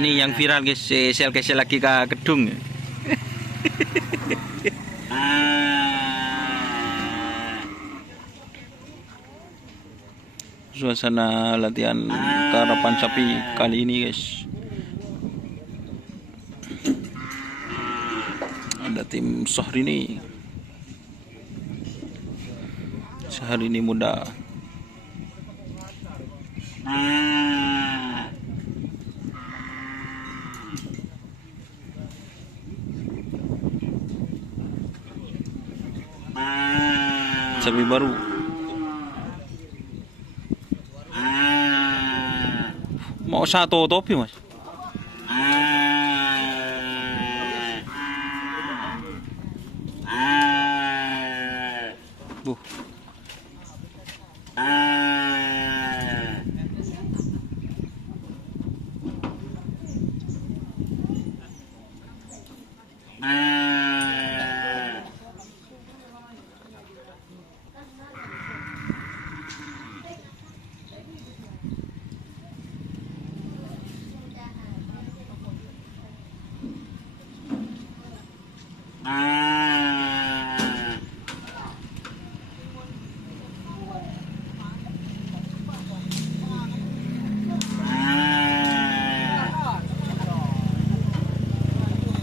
Ini yang viral guys, sel lagi ke gedung. Suasana latihan karapan sapi kali ini guys. Ada tim Syahrini muda. Sapi baru. Mau satu topi mas. Bu.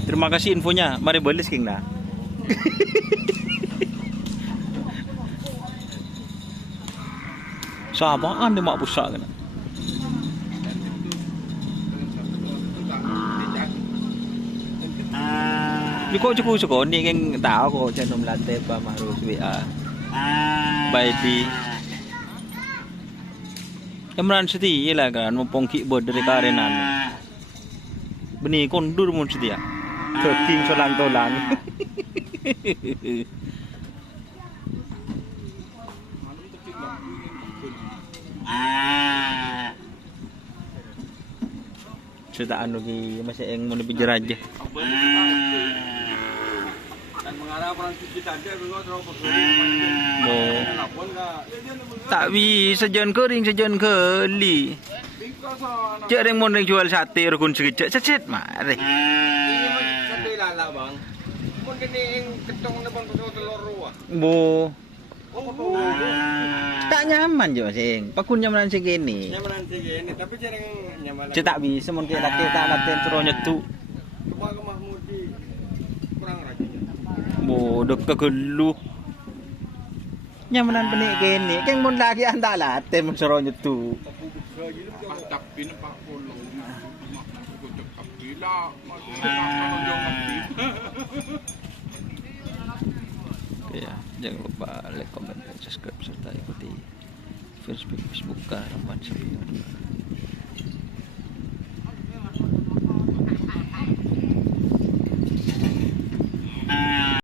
Terima kasih infonya. Mari balis King nah. Samaan dia mak busak kena. Cukup ni King tahu kok channel lantai pa marus WA. Baidi. Imran Siti ialah kan mumpung keyboard dari karenan. Beni kondur mun setia. Keting solang-tolang. Sudah anu ki masih yang mau lebih aja. Dan mengarah orang cuci tadi tak bisa sejen kering sejen keli. Cek yang mau jual sate rukun sekejap cecet mari. Lala bang, pun kini yang ketong depan pasal telur ruah. Bu, tak nyaman je masing. Pakun nyaman segini. Nyaman segini, tapi jarang nyaman. Cetak bisa mungkin kita latihan suruh nyetu. Kemah mudi kurang rajin. Bu, dek kegeluh. Nyamanan penik gini, keng mun lagi anda latihan suruh nyetu. Tapi nampak polo. Oke ya, jangan lupa like, comment, dan subscribe serta ikuti Facebook Karapan Sapi.